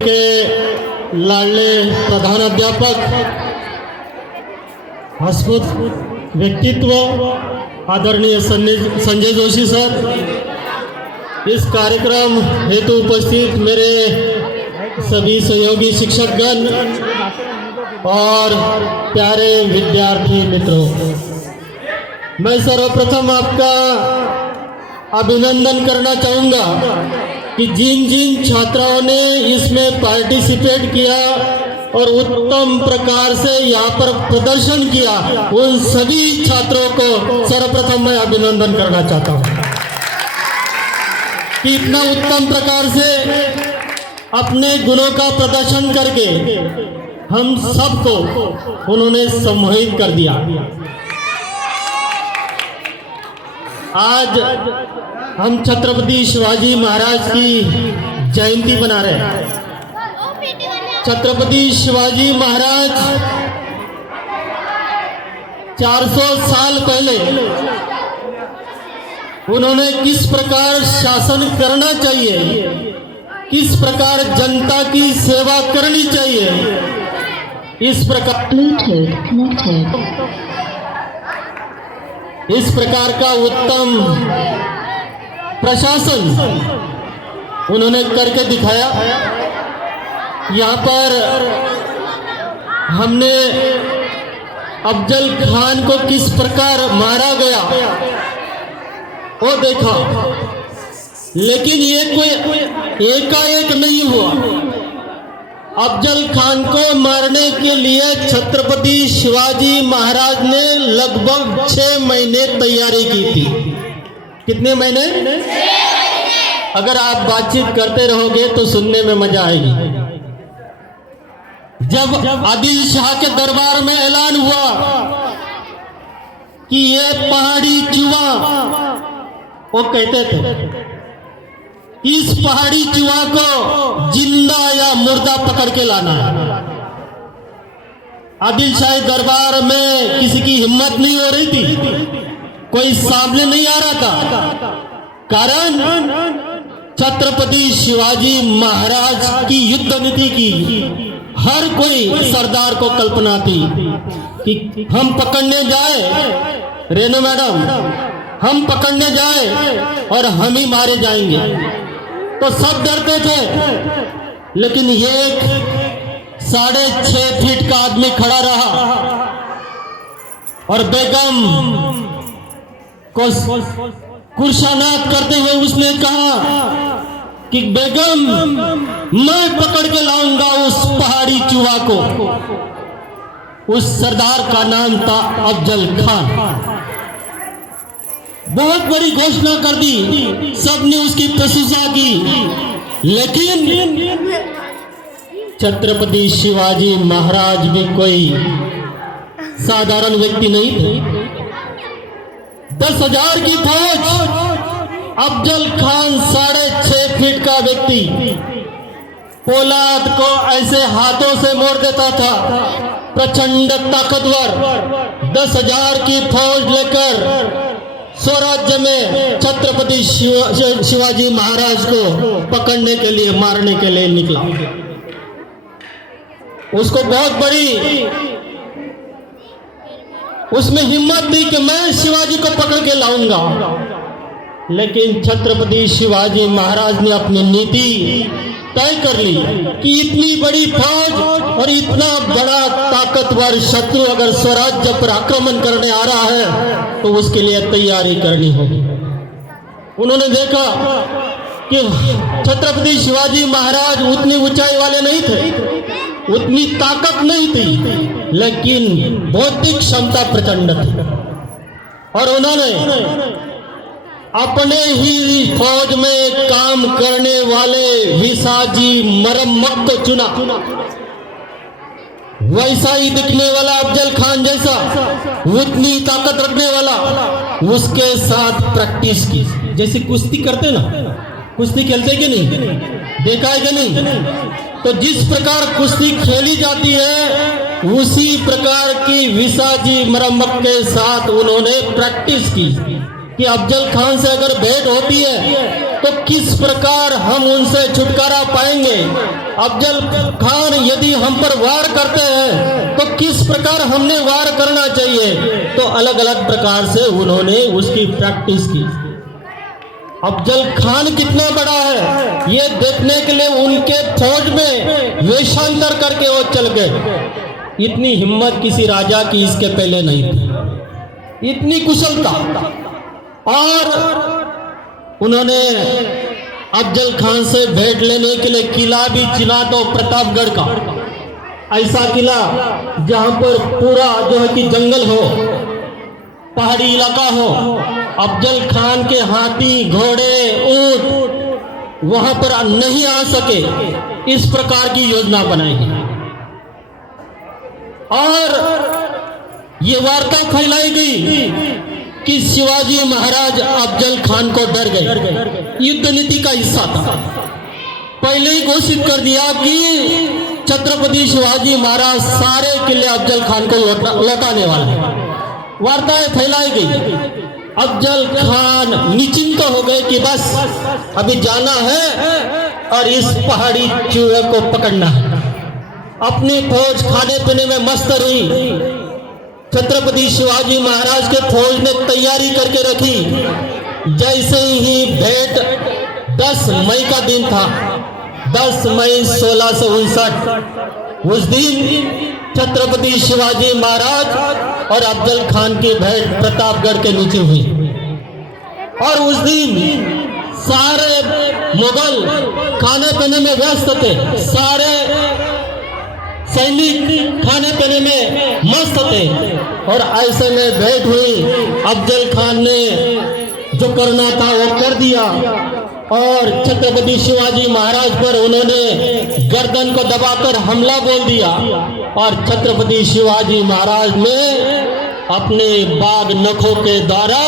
के लाडले प्रधान अध्यापक हसमुख व्यक्तित्व आदरणीय संजय जोशी सर, इस कार्यक्रम हेतु उपस्थित मेरे सभी सहयोगी शिक्षकगण और प्यारे विद्यार्थी मित्रों, मैं सर्वप्रथम आपका अभिनंदन करना चाहूँगा कि जिन जिन छात्राओं ने इसमें पार्टिसिपेट किया और उत्तम प्रकार से यहाँ पर प्रदर्शन किया, उन सभी छात्रों को सर्वप्रथम मैं अभिनंदन करना चाहता हूँ कि इतना उत्तम प्रकार से अपने गुणों का प्रदर्शन करके हम सबको उन्होंने सम्मोहित कर दिया। आज हम छत्रपति शिवाजी महाराज की जयंती मना रहे हैं। छत्रपति शिवाजी महाराज 400 साल पहले उन्होंने किस प्रकार शासन करना चाहिए, किस प्रकार जनता की सेवा करनी चाहिए, इस प्रकार का उत्तम प्रशासन उन्होंने करके दिखाया। यहाँ पर हमने अफजल खान को किस प्रकार मारा गया वो देखा, लेकिन ये कोई एकाएक नहीं हुआ। अफजल खान को मारने के लिए छत्रपति शिवाजी महाराज ने लगभग 6 महीने तैयारी की थी। कितने महीने? अगर आप बातचीत करते रहोगे तो सुनने में मजा आएगी। जब आदिल शाह के दरबार में ऐलान हुआ कि ये पहाड़ी चूहा, वो कहते थे इस पहाड़ी चूहा को जिंदा या मुर्दा पकड़ के लाना है। आदिल शाही दरबार में किसी की हिम्मत नहीं हो रही थी, कोई सामने नहीं आ रहा था। कारण छत्रपति शिवाजी महाराज की युद्ध नीति की हर कोई सरदार को कल्पना थी कि हम पकड़ने जाए, रेणु मैडम, हम पकड़ने जाए और हम ही मारे जाएंगे। तो सब डरते थे, लेकिन एक 6.5 फीट का आदमी खड़ा रहा और बेगम को कुर्शानात करते हुए उसने कहा कि बेगम, मैं पकड़ के लाऊंगा उस पहाड़ी चूहा को। उस सरदार का नाम था अफजल खान। बहुत बड़ी घोषणा कर दी, सबने उसकी प्रशंसा की, लेकिन छत्रपति शिवाजी महाराज भी कोई साधारण व्यक्ति नहीं थे। 10,000 की फौज, अफजल खान 6.5 फीट का व्यक्ति पोलाद को ऐसे हाथों से मोड़ देता था। प्रचंड ताकतवर 10,000 की फौज लेकर स्वराज्य में छत्रपति शिवाजी महाराज को पकड़ने के लिए, मारने के लिए निकला। उसको बहुत बड़ी उसमें हिम्मत थी कि मैं शिवाजी को पकड़ के लाऊंगा, लेकिन छत्रपति शिवाजी महाराज ने अपनी नीति तय कर ली कि इतनी बड़ी फौज और इतना बड़ा ताकतवर शत्रु अगर स्वराज्य पर आक्रमण करने आ रहा है तो उसके लिए तैयारी करनी होगी। उन्होंने देखा कि छत्रपति शिवाजी महाराज उतनी ऊंचाई वाले नहीं थे, उतनी ताकत नहीं थी, लेकिन बौद्धिक क्षमता प्रचंड थी। और उन्होंने अपने ही फौज में काम करने वाले विसाजी मरम्मत को चुना। वैसा ही दिखने वाला अफजल खान जैसा, उतनी ताकत रखने वाला, उसके साथ प्रैक्टिस की। जैसे कुश्ती करते ना, कुश्ती खेलते कि नहीं, देखा है कि नहीं? तो जिस प्रकार कुश्ती खेली जाती है उसी प्रकार की विसाजी मरम्मत के साथ उन्होंने प्रैक्टिस की कि अफजल खान से अगर भेंट होती है तो किस प्रकार हम उनसे छुटकारा पाएंगे। अफजल खान यदि हम पर वार करते हैं तो किस प्रकार हमने वार करना चाहिए। तो अलग अलग प्रकार से उन्होंने उसकी प्रैक्टिस की। अफजल खान कितना बड़ा है ये देखने के लिए उनके फौज में वेशांतर करके वो चल गए। इतनी हिम्मत किसी राजा की इसके पहले नहीं थी, इतनी कुशलता। और उन्होंने अफजल खान से भेंट लेने के लिए किला भी चुना, तो प्रतापगढ़ का ऐसा किला जहां पर पूरा जो है कि जंगल हो, पहाड़ी इलाका हो, अफजल खान के हाथी घोड़े ऊंट वहां पर नहीं आ सके, इस प्रकार की योजना बनाई। और ये वार्ता फैलाई गई कि शिवाजी महाराज अफजल खान को डर गए। युद्ध नीति का हिस्सा था। पहले ही घोषित कर दिया कि छत्रपति शिवाजी महाराज सारे किले अफजल खान को लौटाने वाले हैं। वार्ताएं फैलाई गई। अफजल खान निश्चिंत हो गए कि बस अभी जाना है और इस पहाड़ी चूहे को पकड़ना है। अपनी फौज खाने पीने में मस्त रही। छत्रपति शिवाजी महाराज के फौज ने तैयारी करके रखी। जैसे ही भेंट 10 मई का दिन था, 10 मई 1659, उस दिन छत्रपति शिवाजी महाराज और अफजल खान की भेंट प्रतापगढ़ के नीचे हुई। और उस दिन सारे मुगल खाने पीने में व्यस्त थे, सारे सैनिक खाने पीने में मस्त थे। और ऐसे में भेंट हुई। अफजल खान ने जो करना था वो कर दिया और छत्रपति शिवाजी महाराज पर उन्होंने गर्दन को दबाकर हमला बोल दिया। और छत्रपति शिवाजी महाराज ने अपने बाग नखों के द्वारा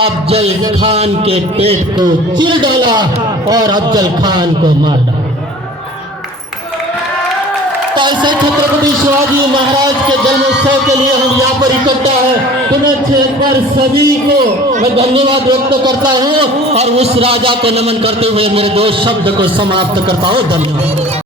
अफजल खान के पेट को चीर डाला और अफजल खान को मार डाला। ऐसे छत्रपति शिवाजी महाराज के जन्मोत्सव के लिए हम यहाँ पर इकट्ठा है। पुनः एक बार सभी को मैं धन्यवाद व्यक्त करता हूँ और उस राजा को नमन करते हुए मेरे 2 शब्द को समाप्त करता हूँ। धन्यवाद।